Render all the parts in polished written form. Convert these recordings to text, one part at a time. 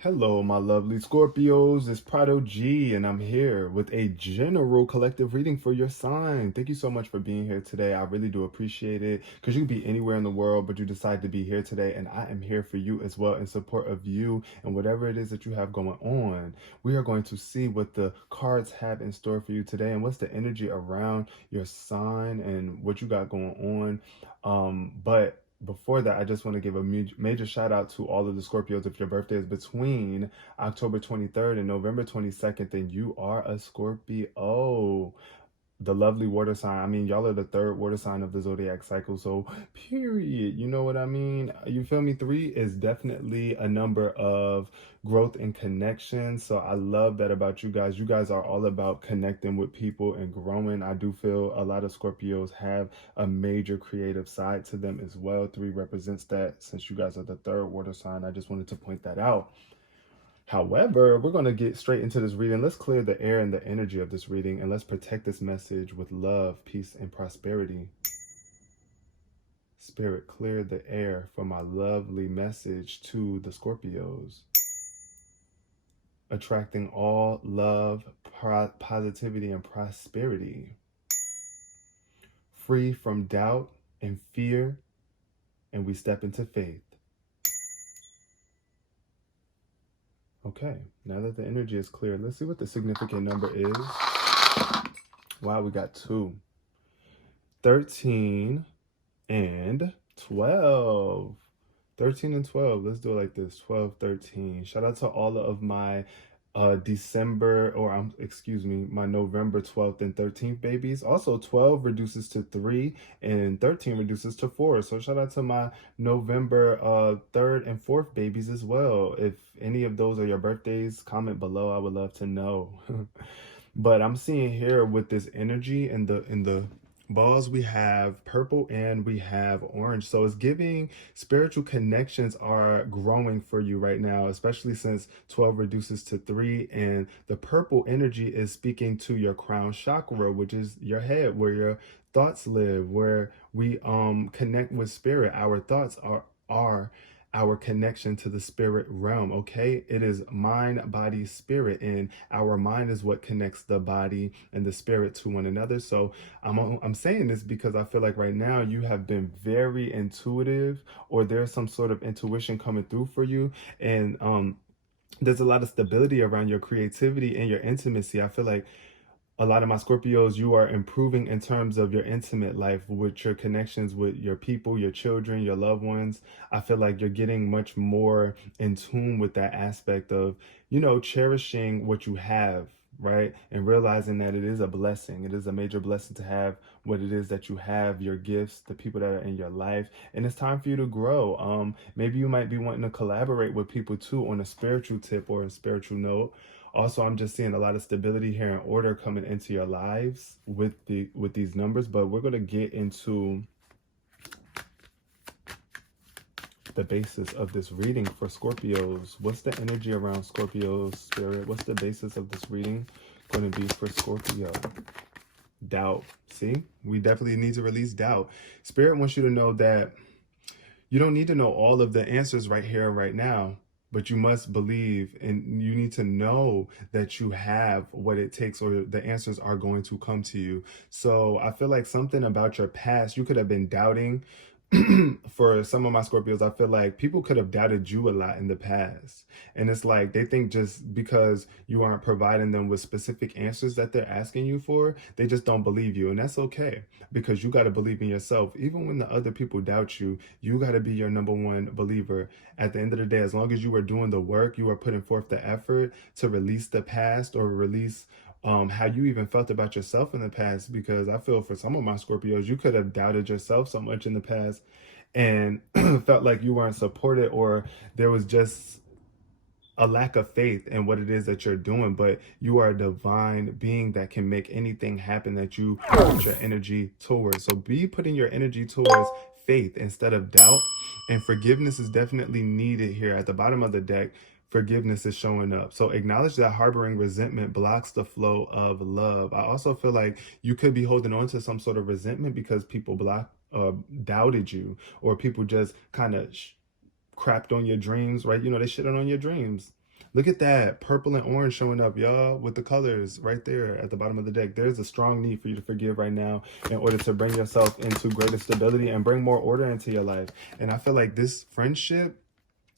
Hello, my lovely Scorpios. It's Prado G, and I'm here with a general collective reading for your sign. Thank you so much for being here today. I really do appreciate it because you could be anywhere in the world, but you decide to be here today, and I am here for you as well in support of you and whatever it is that you have going on. We are going to see what the cards have in store for you today and what's the energy around your sign and what you got going on. But before that, I just want to give a major shout out to all of the Scorpios. If your birthday is between October 23rd and November 22nd, then you are a Scorpio. The lovely water sign. I mean, y'all are the third water sign of the zodiac cycle. So, period. You know what I mean? You feel me? 3 is definitely a number of growth and connection. So, I love that about you guys. You guys are all about connecting with people and growing. I do feel a lot of Scorpios have a major creative side to them as well. 3 represents that. Since you guys are the third water sign, I just wanted to point that out. However, we're going to get straight into this reading. Let's clear the air and the energy of this reading, and let's protect this message with love, peace, and prosperity. Spirit, clear the air for my lovely message to the Scorpios. Attracting all love, positivity, and prosperity. Free from doubt and fear, and we step into faith. Okay, now that the energy is clear, let's see what the significant number is. Wow, we got 2. 13 and 12. 13 and 12. Let's do it like this. 12, 13. Shout out to all of my my November 12th and 13th babies. Also, 12 reduces to 3 and 13 reduces to 4. So shout out to my November 3rd and 4th babies as well. If any of those are your birthdays, comment below. I would love to know. But I'm seeing here with this energy in the balls, we have purple and we have orange. So it's giving spiritual connections are growing for you right now, especially since 12 reduces to 3, and the purple energy is speaking to your crown chakra, which is your head, where your thoughts live, where we connect with spirit. Our thoughts are our connection to the spirit realm. Okay, it is mind, body, spirit, and our mind is what connects the body and the spirit to one another. So I'm saying this because I feel like right now you have been very intuitive, or there's some sort of intuition coming through for you, and there's a lot of stability around your creativity and your intimacy. I feel like a lot of my Scorpios, you are improving in terms of your intimate life with your connections with your people, your children, your loved ones. I feel like you're getting much more in tune with that aspect of, cherishing what you have, right? And realizing that it is a blessing. It is a major blessing to have what it is that you have, your gifts, the people that are in your life. And it's time for you to grow. Maybe you might be wanting to collaborate with people too on a spiritual tip or a spiritual note. Also, I'm just seeing a lot of stability here and order coming into your lives with these numbers, but we're going to get into the basis of this reading for Scorpios. What's the energy around Scorpio's spirit? What's the basis of this reading going to be for Scorpio? Doubt. See, we definitely need to release doubt. Spirit wants you to know that you don't need to know all of the answers right here and right now, but you must believe, and you need to know that you have what it takes, or the answers are going to come to you. So I feel like something about your past, you could have been doubting. For some of my Scorpios, I feel like people could have doubted you a lot in the past. And it's like they think just because you aren't providing them with specific answers that they're asking you for, they just don't believe you. And that's okay, because you got to believe in yourself. Even when the other people doubt you, you got to be your number one believer. At the end of the day, as long as you are doing the work, you are putting forth the effort to release the past, or release how you even felt about yourself in the past. Because I feel for some of my Scorpios, you could have doubted yourself so much in the past and felt like you weren't supported, or there was just a lack of faith in what it is that you're doing. But you are a divine being that can make anything happen that you put your energy towards. So be putting your energy towards faith instead of doubt. And forgiveness is definitely needed here. At the bottom of the deck, forgiveness is showing up. So acknowledge that harboring resentment blocks the flow of love. I also feel like you could be holding on to some sort of resentment because people doubted you, or people just kind of crapped on your dreams, right? They shitted on your dreams. Look at that purple and orange showing up, y'all, with the colors right there at the bottom of the deck. There's a strong need for you to forgive right now in order to bring yourself into greater stability and bring more order into your life. And I feel like this friendship,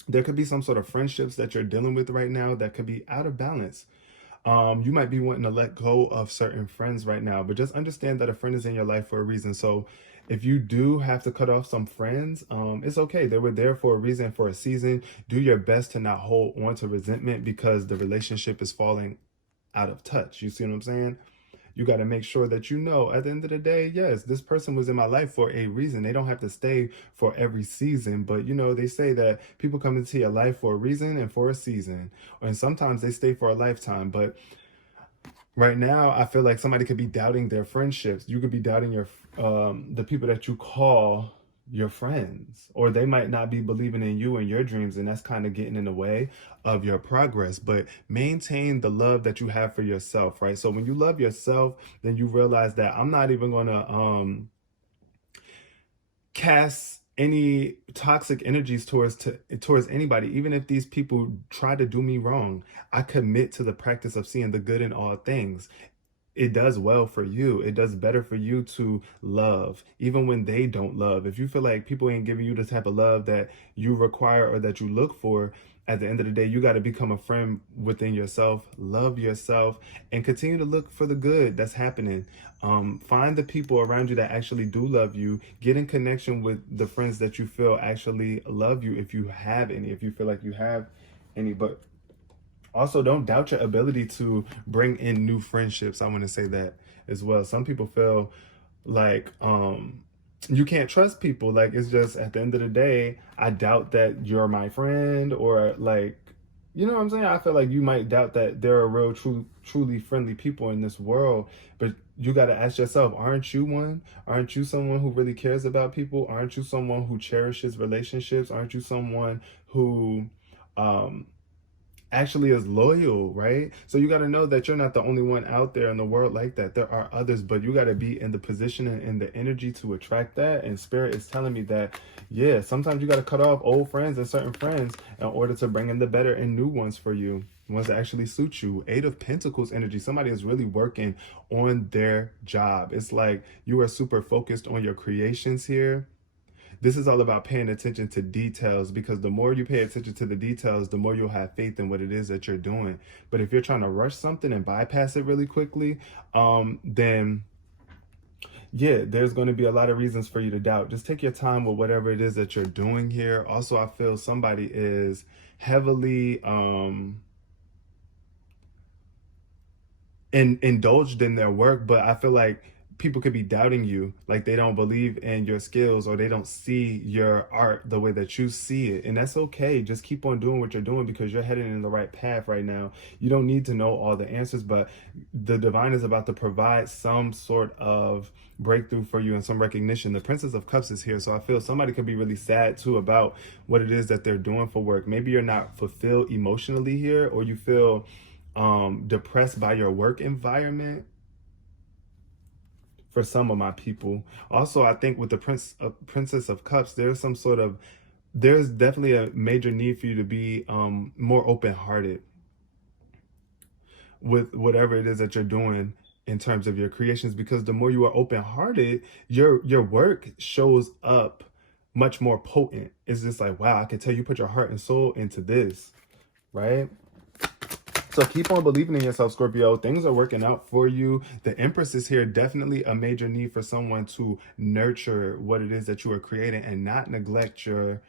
there could be some sort of friendships that you're dealing with right now that could be out of balance. You might be wanting to let go of certain friends right now, but just understand that a friend is in your life for a reason. So if you do have to cut off some friends, it's okay. They were there for a reason, for a season. Do your best to not hold on to resentment because the relationship is falling out of touch. You see what I'm saying? You got to make sure that you know at the end of the day, yes, this person was in my life for a reason. They don't have to stay for every season, but you know, they say that people come into your life for a reason and for a season, and sometimes they stay for a lifetime. But right now, I feel like somebody could be doubting their friendships. You could be doubting your the people that you call your friends, or they might not be believing in you and your dreams, and that's kind of getting in the way of your progress. But maintain the love that you have for yourself, right? So when you love yourself, then you realize that I'm not even gonna cast any toxic energies towards anybody, even if these people try to do me wrong. I commit to the practice of seeing the good in all things. It does well for you. It does better for you to love, even when they don't love. If you feel like people ain't giving you the type of love that you require or that you look for, at the end of the day, you got to become a friend within yourself, love yourself, and continue to look for the good that's happening. Find the people around you that actually do love you. Get in connection with the friends that you feel actually love you, if you have any, if you feel like you have any. But also, don't doubt your ability to bring in new friendships. I want to say that as well. Some people feel like you can't trust people. Like, it's just at the end of the day, I doubt that you're my friend, or like, you know what I'm saying? I feel like you might doubt that there are real, truly friendly people in this world. But you got to ask yourself, aren't you one? Aren't you someone who really cares about people? Aren't you someone who cherishes relationships? Aren't you someone who um actually is loyal, right? So you got to know that you're not the only one out there in the world like that. There are others, but you got to be in the position and in the energy to attract that. And Spirit is telling me that, yeah, sometimes you got to cut off old friends and certain friends in order to bring in the better and new ones for you, ones that actually suit you. Eight of Pentacles energy. Somebody is really working on their job. It's like you are super focused on your creations here. This is all about paying attention to details, because the more you pay attention to the details, the more you'll have faith in what it is that you're doing. But if you're trying to rush something and bypass it really quickly, then yeah, there's going to be a lot of reasons for you to doubt. Just take your time with whatever it is that you're doing here. Also, I feel somebody is heavily indulged in their work, but I feel like people could be doubting you, like they don't believe in your skills, or they don't see your art the way that you see it. And that's okay. Just keep on doing what you're doing, because you're heading in the right path right now. You don't need to know all the answers, but the divine is about to provide some sort of breakthrough for you and some recognition. The Princess of Cups is here, so I feel somebody could be really sad too about what it is that they're doing for work. Maybe you're not fulfilled emotionally here, or you feel depressed by your work environment for some of my people. Also, I think with the Princess of Cups, there's definitely a major need for you to be more open-hearted with whatever it is that you're doing in terms of your creations, because the more you are open-hearted, your work shows up much more potent. It's just like, wow, I can tell you put your heart and soul into this, right? So keep on believing in yourself, Scorpio. Things are working out for you. The Empress is here. Definitely a major need for someone to nurture what it is that you are creating and not neglect your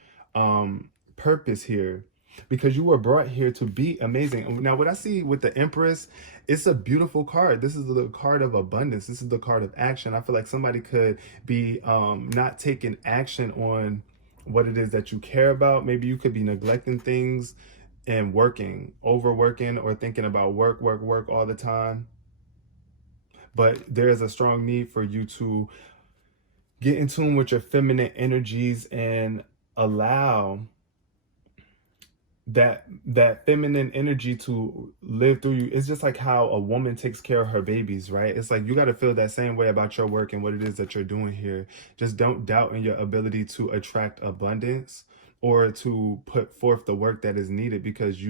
purpose here, because you were brought here to be amazing. Now, what I see with the Empress, it's a beautiful card. This is the card of abundance. This is the card of action. I feel like somebody could be not taking action on what it is that you care about. Maybe you could be neglecting things and overworking, or thinking about work all the time. But there is a strong need for you to get in tune with your feminine energies and allow that feminine energy to live through you. It's just like how a woman takes care of her babies, right? It's like you got to feel that same way about your work and what it is that you're doing here. Just don't doubt in your ability to attract abundance or to put forth the work that is needed, because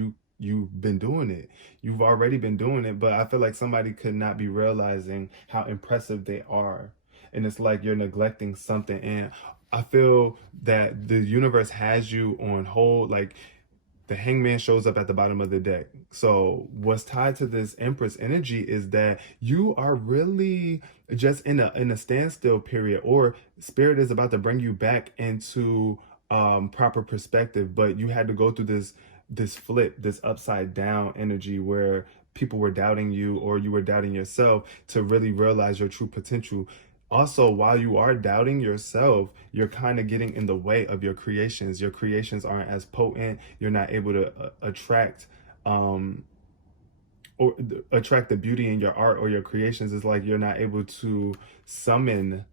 you've been doing it. You've already been doing it, but I feel like somebody could not be realizing how impressive they are. And it's like you're neglecting something. And I feel that the universe has you on hold. Like the hangman shows up at the bottom of the deck. So what's tied to this Empress energy is that you are really just in a standstill period, or spirit is about to bring you back into proper perspective, but you had to go through this flip, this upside down energy where people were doubting you or you were doubting yourself to really realize your true potential. Also, while you are doubting yourself, you're kind of getting in the way of your creations. Your creations aren't as potent. You're not able to attract or attract the beauty in your art or your creations. It's like you're not able to summon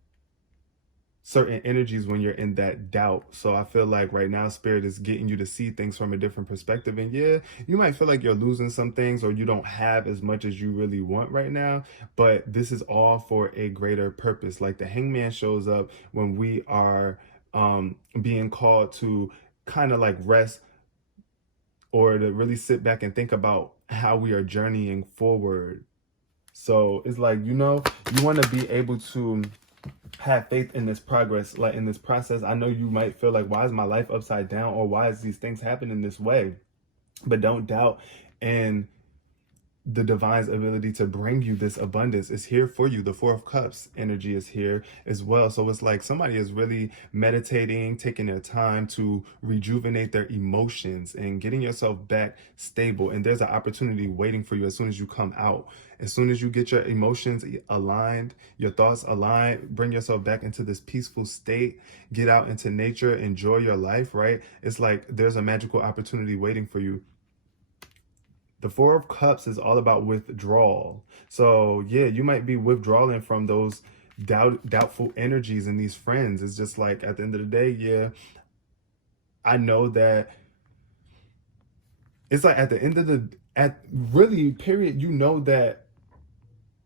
certain energies when you're in that doubt. So I feel like right now spirit is getting you to see things from a different perspective. And yeah, you might feel like you're losing some things or you don't have as much as you really want right now, but this is all for a greater purpose. Like the hangman shows up when we are being called to kind of like rest or to really sit back and think about how we are journeying forward. So it's like, you want to be able to have faith in this progress, like in this process. I know you might feel like, why is my life upside down, or why is these things happening this way? But don't doubt. And the divine's ability to bring you this abundance is here for you. The Four of Cups energy is here as well. So it's like somebody is really meditating, taking their time to rejuvenate their emotions and getting yourself back stable. And there's an opportunity waiting for you as soon as you come out. As soon as you get your emotions aligned, your thoughts aligned, bring yourself back into this peaceful state, get out into nature, enjoy your life, right? It's like there's a magical opportunity waiting for you. The Four of Cups is all about withdrawal. So yeah, you might be withdrawing from those doubtful energies and these friends. It's just like at the end of the day, yeah, I know that it's like at the end of at really period, you know that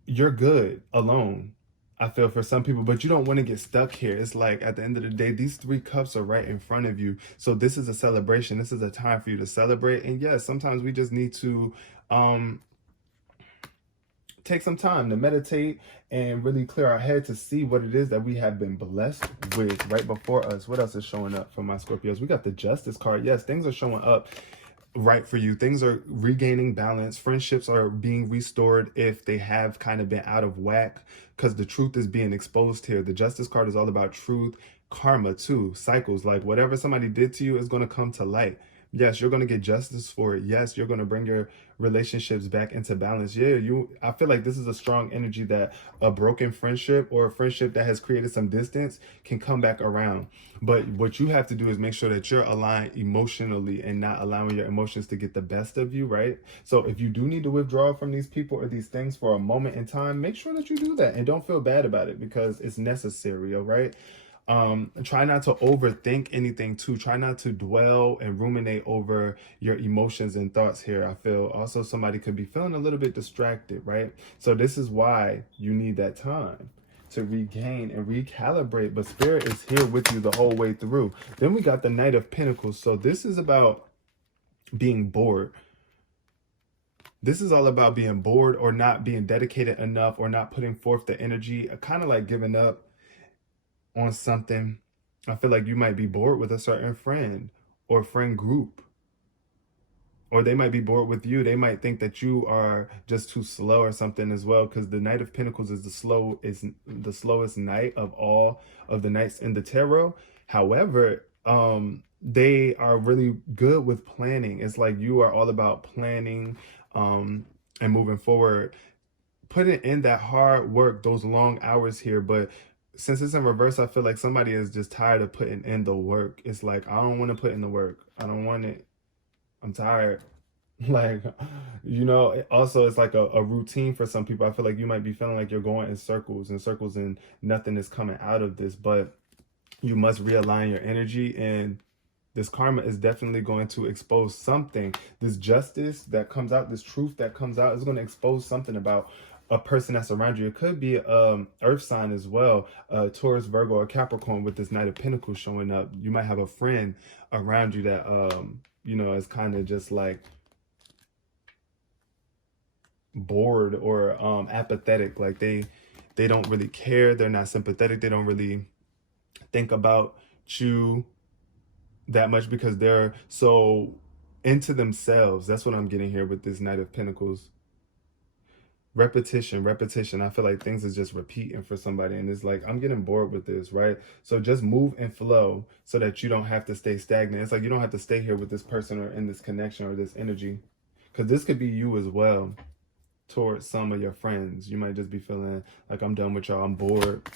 you're good alone. I feel for some people, but you don't want to get stuck here. It's like at the end of the day, these three cups are right in front of you. So this is a celebration. This is a time for you to celebrate. And yes, sometimes we just need to take some time to meditate and really clear our head to see what it is that we have been blessed with right before us. What else is showing up for my Scorpios? We got the Justice card. Yes, things are showing up right for you. Things are regaining balance. Friendships are being restored if they have kind of been out of whack, because the truth is being exposed here. The Justice card is all about truth, karma too, cycles. Like whatever somebody did to you is going to come to light. Yes, you're going to get justice for it. Yes, you're going to bring your relationships back into balance. Yeah, I feel like this is a strong energy that a broken friendship or a friendship that has created some distance can come back around. But what you have to do is make sure that you're aligned emotionally and not allowing your emotions to get the best of you, right? So if you do need to withdraw from these people or these things for a moment in time, make sure that you do that and don't feel bad about it because it's necessary, all right? Try not to overthink anything too. Try not to dwell and ruminate over your emotions and thoughts here. I feel also somebody could be feeling a little bit distracted, right? So this is why you need that time to regain and recalibrate, but spirit is here with you the whole way through. Then we got the Knight of Pentacles. So this is about being bored. This is all about being bored or not being dedicated enough or not putting forth the energy, kind of like giving up on something. I feel like you might be bored with a certain friend or friend group, or they might be bored with you. They might think that you are just too slow or something as well, because the Knight of Pentacles is the slowest knight of all of the knights in the tarot. However, they are really good with planning. It's like you are all about planning and moving forward, putting in that hard work, those long hours here. But since it's in reverse, I feel like somebody is just tired of putting in the work. It's like, I don't want to put in the work. I don't want it. I'm tired. Like, also it's like a routine for some people. I feel like you might be feeling like you're going in circles and circles and nothing is coming out of this, but you must realign your energy, and this karma is definitely going to expose something. This justice that comes out, this truth that comes out is going to expose something about a person that's around you. It could be earth sign as well, Taurus, Virgo, or Capricorn with this Knight of Pentacles showing up. You might have a friend around you that is kind of just like bored or apathetic. Like they don't really care. They're not sympathetic. They don't really think about you that much because they're so into themselves. That's what I'm getting here with this Knight of Pentacles. Repetition, repetition. I feel like things is just repeating for somebody, and it's like, I'm getting bored with this, right? So just move and flow so that you don't have to stay stagnant. It's like you don't have to stay here with this person or in this connection or this energy, because this could be you as well towards some of your friends. You might just be feeling like, I'm done with y'all, I'm bored,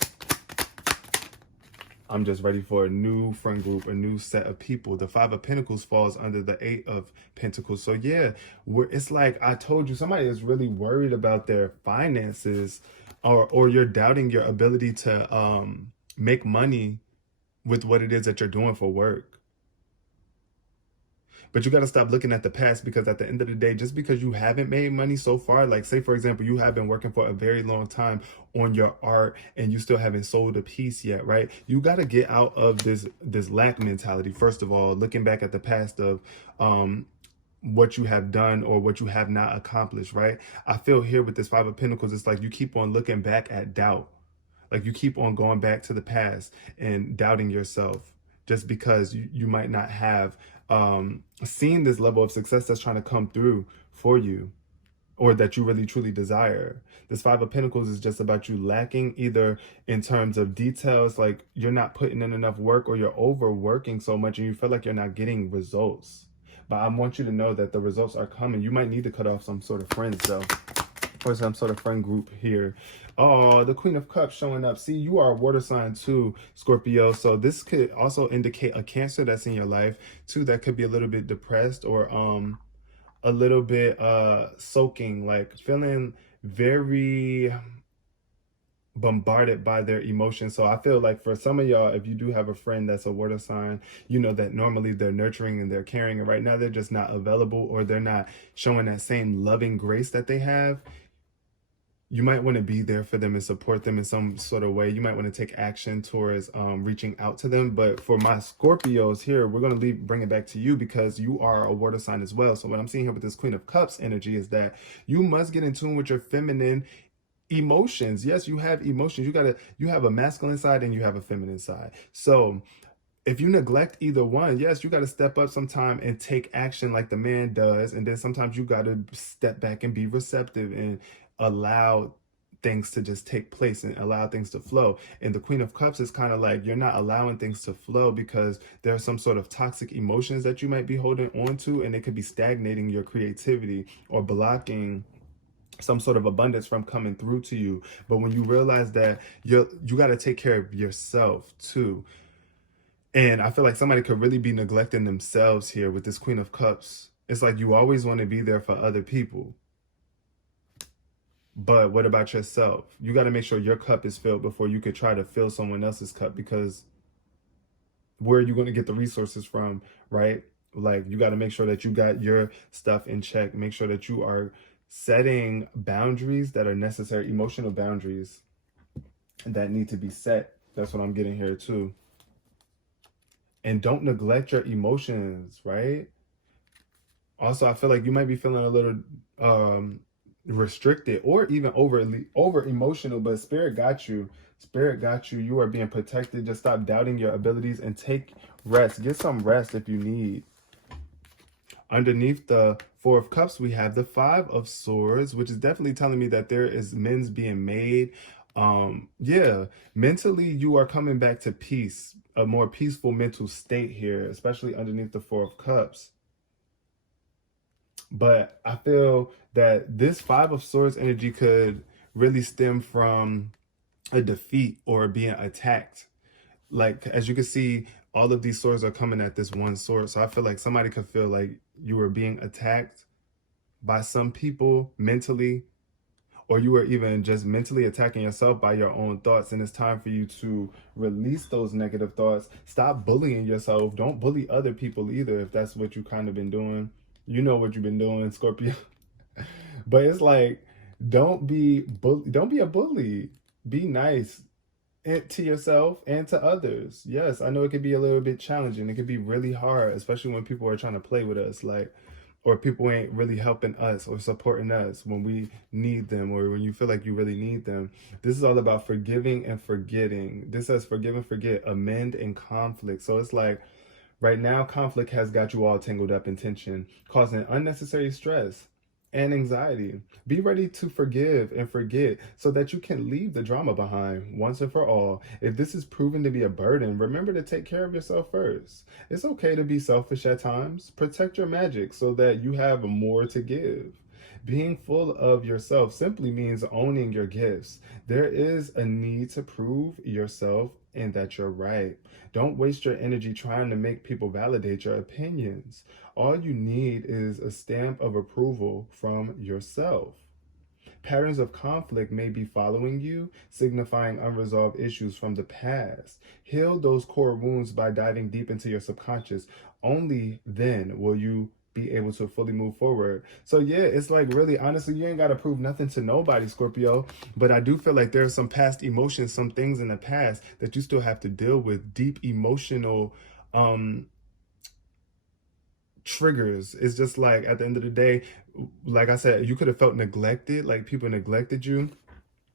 I'm just ready for a new friend group, a new set of people. The Five of Pentacles falls under the Eight of Pentacles. So yeah, it's like I told you, somebody is really worried about their finances, or you're doubting your ability to make money with what it is that you're doing for work. But you got to stop looking at the past, because at the end of the day, just because you haven't made money so far, like say, for example, you have been working for a very long time on your art and you still haven't sold a piece yet, right? You got to get out of this lack mentality. First of all, looking back at the past of what you have done or what you have not accomplished, right? I feel here with this Five of Pentacles, it's like you keep on looking back at doubt. Like you keep on going back to the past and doubting yourself just because you might not have seen this level of success that's trying to come through for you, or that you really truly desire. This Five of Pentacles is just about you lacking either in terms of details, like you're not putting in enough work, or you're overworking so much and you feel like you're not getting results. But I want you to know that the results are coming. You might need to cut off some sort of friends though, or some sort of friend group here. Oh, the Queen of Cups showing up. See, you are a water sign too, Scorpio. So this could also indicate a Cancer that's in your life too, that could be a little bit depressed, or a little bit soaking, like feeling very bombarded by their emotions. So I feel like for some of y'all, if you do have a friend that's a water sign, you know that normally they're nurturing and they're caring, and right now they're just not available, or they're not showing that same loving grace that they have. You might want to be there for them and support them in some sort of way. You might want to take action towards reaching out to them. But for my Scorpios here, we're going to bring it back to you, because you are a water sign as well. So what I'm seeing here with this Queen of Cups energy is that you must get in tune with your feminine emotions. Yes, you have emotions. You have a masculine side and you have a feminine side. So if you neglect either one, yes, you got to step up sometime and take action like the man does. And then sometimes you got to step back and be receptive and allow things to just take place and allow things to flow. And the Queen of Cups is kind of like you're not allowing things to flow because there are some sort of toxic emotions that you might be holding on to, and it could be stagnating your creativity or blocking some sort of abundance from coming through to you. But when you realize that you got to take care of yourself too. And I feel like somebody could really be neglecting themselves here with this Queen of Cups. It's like you always want to be there for other people. But what about yourself? You got to make sure your cup is filled before you could try to fill someone else's cup, because where are you going to get the resources from, right? Like you got to make sure that you got your stuff in check. Make sure that you are setting boundaries that are necessary, emotional boundaries that need to be set. That's what I'm getting here too. And don't neglect your emotions, right? Also, I feel like you might be feeling a little restricted or even over emotional, but spirit got you. Spirit got you. You are being protected. Just stop doubting your abilities and take rest. Get some rest if you need. Underneath the Four of Cups, we have the Five of Swords, which is definitely telling me that there is amends being made. Yeah, mentally you are coming back to peace, a more peaceful mental state here, especially underneath the Four of Cups. But I feel that this Five of Swords energy could really stem from a defeat or being attacked. Like, as you can see, all of these swords are coming at this one sword. So I feel like somebody could feel like you were being attacked by some people mentally, or you were even just mentally attacking yourself by your own thoughts. And it's time for you to release those negative thoughts. Stop bullying yourself. Don't bully other people either, if that's what you kind of been doing. You know what you've been doing, Scorpio. But it's like, don't be a bully. Be nice to yourself and to others. Yes, I know it could be a little bit challenging. It could be really hard, especially when people are trying to play with us, like, or people ain't really helping us or supporting us when we need them, or when you feel like you really need them. This is all about forgiving and forgetting. This says forgive and forget, amend and conflict. So it's like right now, conflict has got you all tangled up in tension, causing unnecessary stress and anxiety. Be ready to forgive and forget so that you can leave the drama behind once and for all. If this is proven to be a burden, remember to take care of yourself first. It's okay to be selfish at times. Protect your magic so that you have more to give. Being full of yourself simply means owning your gifts. There is a need to prove yourself and that you're right. Don't waste your energy trying to make people validate your opinions. All you need is a stamp of approval from yourself. Patterns of conflict may be following you, signifying unresolved issues from the past. Heal those core wounds by diving deep into your subconscious. Only then will you be able to fully move forward. So yeah, it's like really honestly, you ain't got to prove nothing to nobody, Scorpio. But I do feel like there's some past emotions, some things in the past that you still have to deal with, deep emotional triggers. It's just like at the end of the day, like I said, you could have felt neglected, like people neglected you.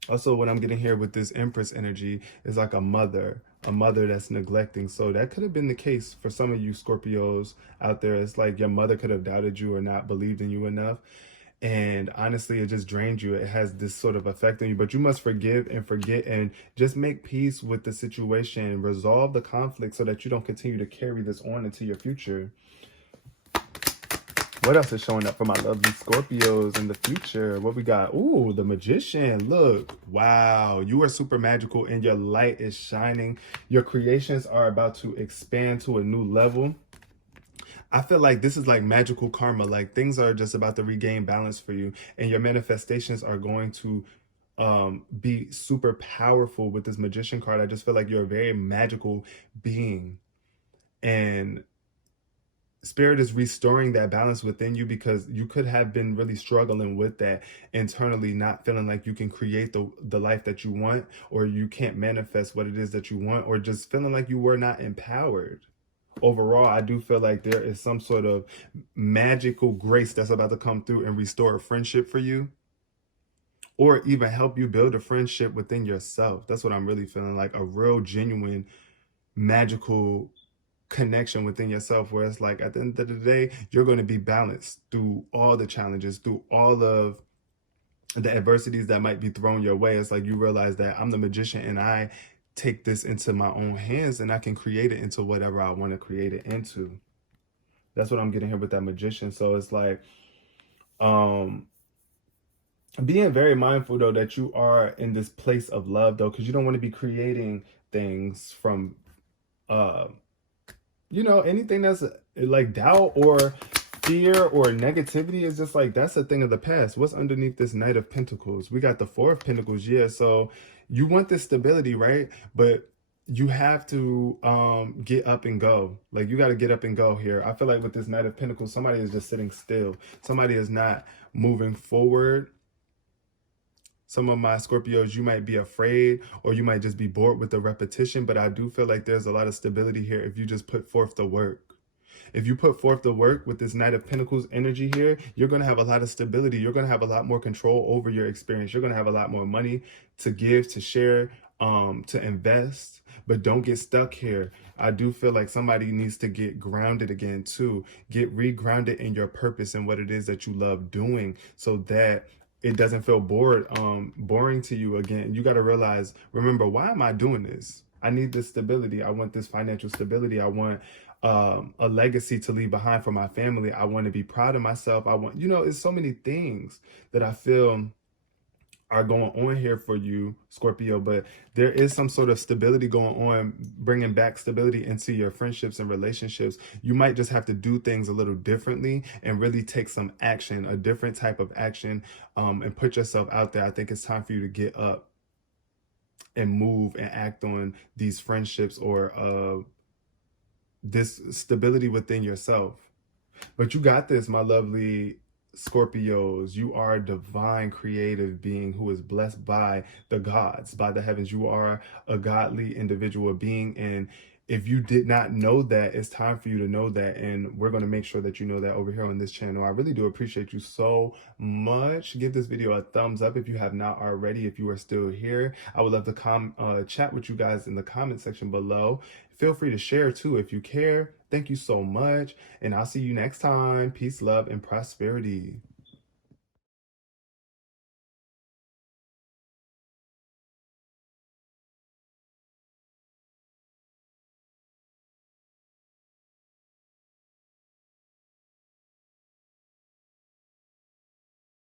Also, what I'm getting here with this Empress energy is like a mother that's neglecting. So that could have been the case for some of you Scorpios out there. It's like your mother could have doubted you or not believed in you enough. And honestly, it just drained you. It has this sort of effect on you, but you must forgive and forget and just make peace with the situation, resolve the conflict so that you don't continue to carry this on into your future. What else is showing up for my lovely Scorpios in the future? What we got? Ooh, the Magician. Look. Wow. You are super magical and your light is shining. Your creations are about to expand to a new level. I feel like this is like magical karma. Like things are just about to regain balance for you. And your manifestations are going to be super powerful with this Magician card. I just feel like you're a very magical being. And Spirit is restoring that balance within you because you could have been really struggling with that internally, not feeling like you can create the life that you want, or you can't manifest what it is that you want, or just feeling like you were not empowered. Overall, I do feel like there is some sort of magical grace that's about to come through and restore a friendship for you, or even help you build a friendship within yourself. That's what I'm really feeling, like a real genuine magical connection within yourself, where it's like at the end of the day, you're going to be balanced through all the challenges, through all of the adversities that might be thrown your way. It's like you realize that I'm the magician and I take this into my own hands and I can create it into whatever I want to create it into. That's what I'm getting here with that Magician. So it's like being very mindful though that you are in this place of love though, because you don't want to be creating things from anything that's like doubt or fear or negativity. Is just like that's a thing of the past. What's underneath this Knight of Pentacles? We got the Four of Pentacles. Yeah, so you want this stability, right? But you have to get up and go. Like you got to get up and go here. I feel like with this Knight of Pentacles, somebody is just sitting still. Somebody is not moving forward. Some of my Scorpios, you might be afraid or you might just be bored with the repetition, but I do feel like there's a lot of stability here if you just put forth the work. If you put forth the work with this Knight of Pentacles energy here, you're going to have a lot of stability. You're going to have a lot more control over your experience. You're going to have a lot more money to give, to share, to invest, but don't get stuck here. I do feel like somebody needs to get grounded again too. Get re-grounded in your purpose and what it is that you love doing so that it doesn't feel boring to you again. You got to realize, remember, why am I doing this? I need this stability. I want this financial stability. I want a legacy to leave behind for my family. I want to be proud of myself. I want, it's so many things that I feel are going on here for you, Scorpio, but there is some sort of stability going on, bringing back stability into your friendships and relationships. You might just have to do things a little differently and really take some action, a different type of action, and put yourself out there. I think it's time for you to get up and move and act on these friendships or this stability within yourself. But you got this, my lovely Scorpios. You are a divine creative being who is blessed by the gods, by the heavens. You are a godly individual being, and if you did not know that, it's time for you to know that, and we're going to make sure that you know that over here on this channel. I really do appreciate you so much. Give this video a thumbs up if you have not already. If you are still here, I would love to chat with you guys in the comment section below. Feel free to share too if you care. Thank you so much, and I'll see you next time. Peace, love, and prosperity.